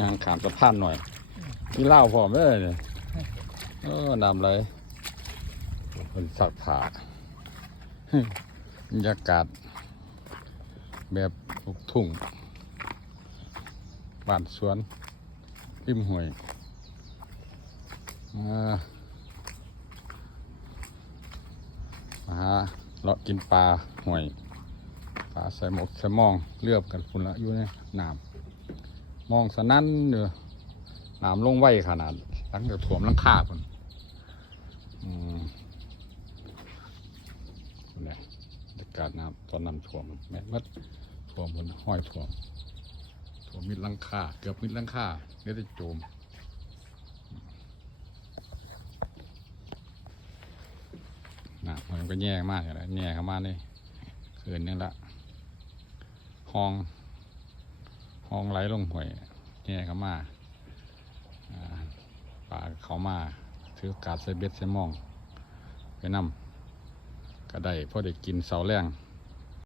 ยางขามสะพานหน่อยมีเหล้าพร้อมเด้อเนี่ยเออนำเลยเป็นสักผาบรรยากาศ แบบลูกทุ่งบ้านสวนริมห้วยมามาหาเลาะกินปลาห่วยปลาใส่หมกใส่มองเลือบกันพุ่นละอยู่ในน้ำ มองสนั่นเด้อน้ำลงไวขนาดหลังจากถ่วมลังคาพุ่นอืมพุ่บรรยากาศน้ำตอนน้ำท่วมแม่นมัดท่วมบนห้อยท่วมท่วมมิดลังคาเกือบมิดลังคาเดี๋ยจะโจมน้ำมันก็แย่มากเลยแย่เข้ามานี่คืนนึงละห้อง องไหลลงห่วยแง่เขามาป่าเขามาถือกาดใส่เบ็ดใส่มอง ไปนำก็ได้พอได้กินเสาแรง